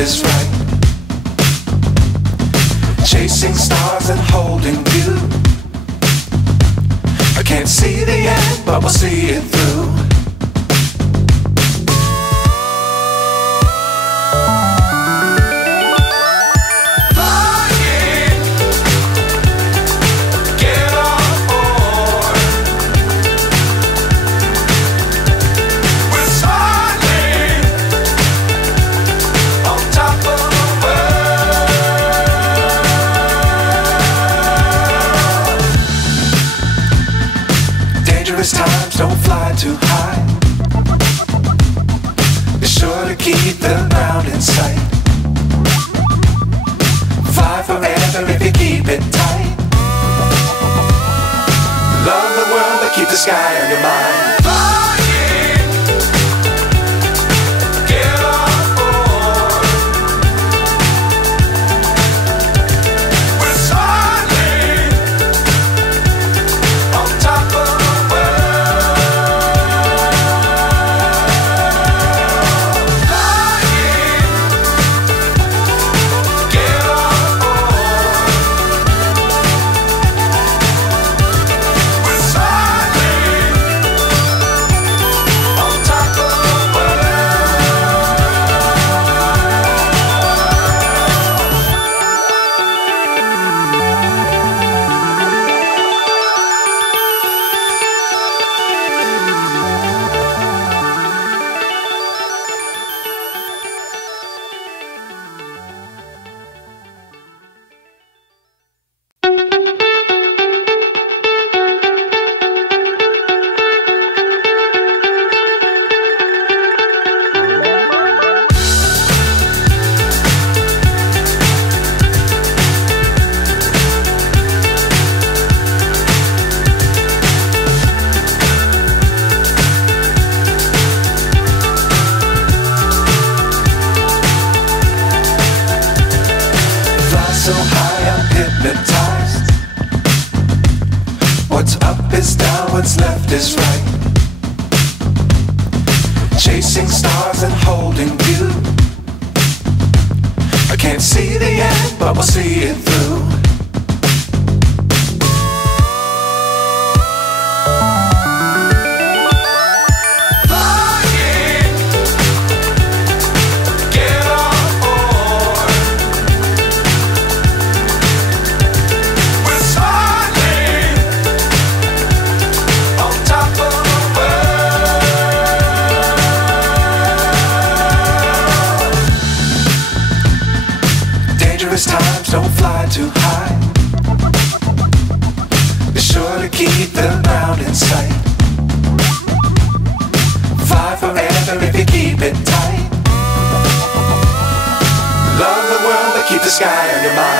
is right. Chasing stars and holding you. I can't see the end, but we'll see it through. Dangerous times, don't fly too high. Be sure to keep the ground in sight. Fly forever if you keep it tight. Love the world, but keep the sky on your mind. So high, I'm hypnotized. What's up is down, what's left is right. Chasing stars and holding you. I can't see the end, but we'll see it through. Dangerous times, don't fly too high. Be sure to keep the ground in sight. Fly forever if you keep it tight. Love the world, but keep the sky on your mind.